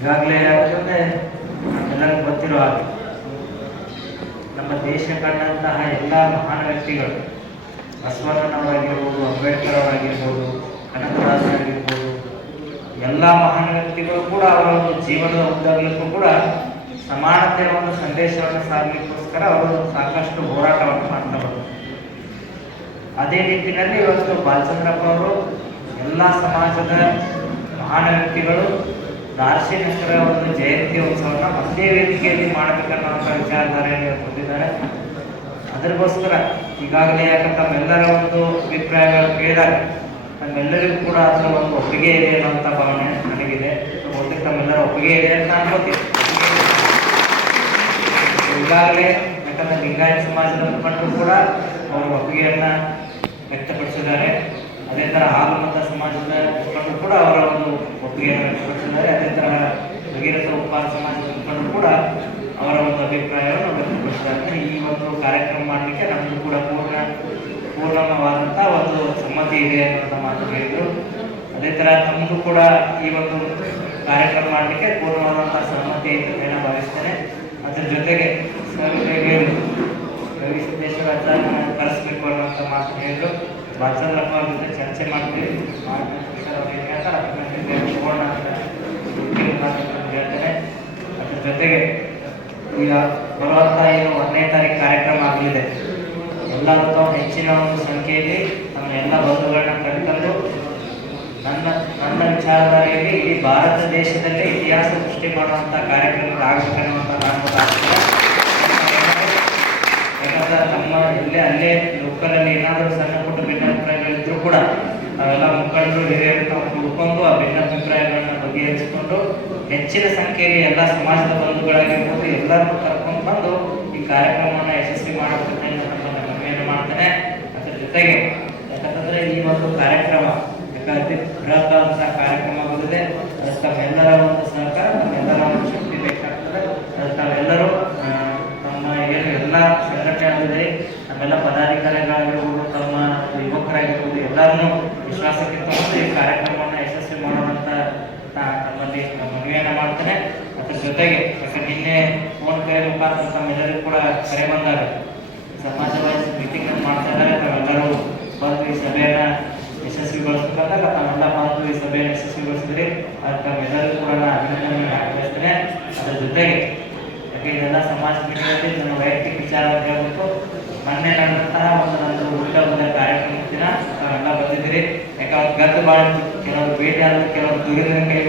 ಈಗಾಗಲೇ ಯಾಕಂದರೆ ಎಲ್ಲರಿಗೂ ಗೊತ್ತಿರೋ ಹಾಗೆ. ನಮ್ಮ ದೇಶ ಕಂಡಂತಹ ಎಲ್ಲ ಮಹಾನ್ ವ್ಯಕ್ತಿಗಳು, ಬಸವಣ್ಣನವರಾಗಿರ್ಬೋದು ಅಂಬೇಡ್ಕರ್ ಅವರಾಗಿರ್ಬೋದು ಕನಕದಾಸರಾಗಿರ್ಬೋದು, ಎಲ್ಲ ಮಹಾನ್ ವ್ಯಕ್ತಿಗಳು ಕೂಡ ಅವರ ಒಂದು ಜೀವನದ ಉದ್ದಗಲಕ್ಕೂ ಕೂಡ ಸಮಾನತೆಯ ಒಂದು ಸಂದೇಶವನ್ನು ಸಾರಲಿಕ್ಕೋಸ್ಕರ ಅವರು ಸಾಕಷ್ಟು ಹೋರಾಟವನ್ನು ಮಾಡ್ತಾ ಬಂದರು. ಅದೇ ನಿಟ್ಟಿನಲ್ಲಿ ಇವತ್ತು ಬಾಲಚಂದ್ರಪ್ಪ ಅವರು ಎಲ್ಲ ಸಮಾಜದ ಮಹಾನ್ ವ್ಯಕ್ತಿಗಳು ದಾರ್ಶನಿಕರ ಒಂದು ಜಯಂತಿ ಉತ್ಸವನ ಒಂದೇ ವೇದಿಕೆಯಲ್ಲಿ ಮಾಡಬೇಕನ್ನುವಂಥ ವಿಚಾರಧಾರೆಯನ್ನು ಹೊಂದಿದ್ದಾರೆ ಅದಕ್ಕೋಸ್ಕರ ಈಗಾಗಲೇ ಯಾಕಂದ್ರೆ ತಮ್ಮೆಲ್ಲರ ಒಂದು ಅಭಿಪ್ರಾಯಗಳು ಕೇಳಿದಾಗ ನಮ್ಮೆಲ್ಲರಿಗೂ ಕೂಡ ಅದರ ಒಂದು ಒಪ್ಪಿಗೆ ಇದೆ ಅನ್ನೋಂಥ ಭಾವನೆ ನನಗಿದೆ. ಮೊದಲಿಗೆ ತಮ್ಮೆಲ್ಲರ ಒಪ್ಪಿಗೆ ಇದೆ ಅಂತ ಅನ್ಕೋತೀನಿ ಈಗಾಗಲೇ ಯಾಕಂದ್ರೆ ಲಿಂಗಾಯತ ಸಮಾಜದ ಮುಖಂಡರು ಕೂಡ ಅವರ ಒಪ್ಪಿಗೆಯನ್ನ ವ್ಯಕ್ತಪಡಿಸಿದ್ದಾರೆ. ಅದೇ ತರ ಹಾಲುಮತ ಸಮಾಜದ ಕೂಡ ಅವರ ಒಂದು ಒಪ್ಪಿಗೆಯನ್ನು ವ್ಯಕ್ತಪಡಿಸಿದ್ದಾರೆ ಅದೇ ತರಹ ಭಗೀರಥ ಉಪ್ಪಾರ ಸಮಾಜದ ಮುಖಂಡರು ಕೂಡ ಅವರ ಒಂದು ಅಭಿಪ್ರಾಯವನ್ನು ವ್ಯಕ್ತಪಡಿಸಿದ್ದಾರೆ. ಈ ಒಂದು ಕಾರ್ಯಕ್ರಮ ಮಾಡಲಿಕ್ಕೆ ನಮ್ಮದು ಕೂಡ ಪೂರ್ಣ ಪೂರ್ಣವಾದಂಥ ಒಂದು ಸಮ್ಮತಿ ಇದೆ ಅನ್ನೋದನ್ನ ಮಾತು ಹೇಳಿದ್ರು. ಅದೇ ತರ ತಮ್ಮದು ಕೂಡ ಈ ಒಂದು ಕಾರ್ಯಕ್ರಮ ಮಾಡಲಿಕ್ಕೆ ಪೂರ್ಣವಾದಂಥ ಸಮ್ಮತಿ ಅಂತ ನಾನು ಭಾವಿಸ್ತೇನೆ. ಅದರ ಜೊತೆಗೆ ಸರ್ ಹೇಳಿದ್ರು ರವಿ ಸಿದ್ದೇಶ್ವರ ಆಚಾರ್ಯ ಕರೆಸ್ಬೇಕು ಅನ್ನೋಂಥ ಮಾತು ಹೇಳಿದ್ರು ಬಾಲಚಂದ್ರಪ್ಪ ಅವ್ರ ಜೊತೆ ಚರ್ಚೆ ಮಾಡ್ತೀವಿ ಮಾಡ್ಬೇಕು ಸರ್ ಅವ್ರು ಏನ್ ಹೇಳ್ತಾರೆ ಅದ್ರ ಮೇಲೆ ನಿರ್ಣಯ ತಗೊಳ್ಳೋಣ ಅಂತ ಉದ್ಯೋಗ ಮಾತುಗಳನ್ನು ಹೇಳ್ತೇನೆ ಅದ್ರ ಜೊತೆಗೆ ಈಗ ಬರುವಂಥ ಏನು ಒಂದನೇ ತಾರೀಕು ಕಾರ್ಯಕ್ರಮ ಆಗಲಿದೆ. ಎಲ್ಲರೂ ಹೆಚ್ಚಿನ ಒಂದು ಸಂಖ್ಯೆಯಲ್ಲಿ ನಮ್ಮ ಎಲ್ಲ ಬಂಧುಗಳನ್ನ ಕರೆತಂದು ನನ್ನ ನನ್ನ ವಿಚಾರಧಾರೆಯಲ್ಲಿ ಇಡೀ ಭಾರತ ದೇಶದಲ್ಲಿ ಇತಿಹಾಸ ಸೃಷ್ಟಿ ಮಾಡುವಂಥ ಕಾರ್ಯಕ್ರಮಗಳು ಆಗಬೇಕನ್ನುವಂಥ ನಾನು ಯಾಕಂದ್ರೆ ಎಲ್ಲೇ ಅಲ್ಲೇ ಲೋಕಲಲ್ಲಿ ಏನಾದರೂ ಸಣ್ಣ ಪುಟ್ಟ ಭಿನ್ನಾಭಿಪ್ರಾಯಗಳಿದ್ರು ಕೂಡ ನಾವೆಲ್ಲ ಮುಖಂಡರು, ಹಿರಿಯರು ಕೂಡ್ಕೊಂಡು ಆ ಭಿನ್ನಾಭಿಪ್ರಾಯಗಳನ್ನ ಬಗೆಹರಿಸಿಕೊಂಡು ಹೆಚ್ಚಿನ ಸಂಖ್ಯೆಯಲ್ಲಿ ಎಲ್ಲ ಸಮಾಜದ ಬಂಧುಗಳಾಗಿರ್ಬೋದು ಎಲ್ಲರನ್ನು ಕರ್ಕೊಂಡು ಬಂದು ಈ ಕಾರ್ಯಕ್ರಮವನ್ನು ಯಶಸ್ವಿ ಮಾಡಬೇಕಂತ ಮನವಿಯನ್ನು ಮಾಡ್ತೇನೆ. ಅದ್ರ ಜೊತೆಗೆ ಯಾಕಂತಂದ್ರೆ ಈ ಒಂದು ಕಾರ್ಯಕ್ರಮ ಯಾಕಂದ್ರೆ ಬೃಹತ್ತಾದಂತಹ ಕಾರ್ಯಕ್ರಮ ಬಂದಿದೆ. ತಮ್ಮೆಲ್ಲರ ನಮ್ಮೆಲ್ಲ ಪದಾಧಿಕಾರಿಗಳಾಗಿರ್ಬೋದು, ತಮ್ಮ ಯುವಕರಾಗಿರ್ಬೋದು, ಎಲ್ಲರನ್ನೂ ವಿಶ್ವಾಸಕ್ಕೆ ತಗೊಂಡು ಈ ಕಾರ್ಯಕ್ರಮವನ್ನು ಯಶಸ್ವಿ ಮಾಡೋಣಂತ ತಮ್ಮಲ್ಲಿ ಮನವಿಯನ್ನ ಮಾಡ್ತೇನೆ. ಅದ್ರ ಜೊತೆಗೆ ಯಾಕಂದ್ರೆ ನಿನ್ನೆ ಫೋನ್ ಕರೆ ಮುಖಾಂತರ ತಮ್ಮೆಲ್ಲರಿಗೂ ಕೂಡ ಕರೆ ಬಂದಾಗ ಸಮಾಜವಾದ ಮೀಟಿಂಗ್ ಮಾಡ್ತಾ ಇದ್ದಾರೆ. ತಾವೆಲ್ಲರೂ ಬಂದು ಈ ಸಭೆಯನ್ನ ಯಶಸ್ವಿಗೊಳಿಸಬೇಕಾದಾಗ ತಾವೆಲ್ಲ ಬಂದು ಈ ಸಭೆಯನ್ನು ಯಶಸ್ವಿಗೊಳಿಸಿದ್ರಿ. ಅದಕ್ಕೆ ತಮ್ಮೆಲ್ಲರಿಗೂ ಕೂಡ ನಾನು ಅಭಿನಂದನೆ ಬಯಸ್ತೇನೆ ಅದ್ರ ಜೊತೆಗೆ ಯಾಕೆ ಇದೆಲ್ಲ ಸಮಾಜ ಮೀಟಿಂಗಲ್ಲಿ ನನ್ನ ವೈಯಕ್ತಿಕ ವಿಚಾರ ಅಂತ ಹೇಳ್ಬೇಕು ಮೊನ್ನೆ ಒಂದು ನಂದು ಊಟ ಬಂದ ಕಾರ್ಯಕ್ರಮದ ದಿನ ತಾವೆಲ್ಲ ಬಂದಿದ್ದೀರಿ. ಯಾಕಂದ್ರೆ ಗದ್ದು ಭಾಳ ಕೆಲವರು ಭೇಟಿ ಆದ್ರೆ ಕೆಲವರು ದೂರದಿಂದ ಕೈ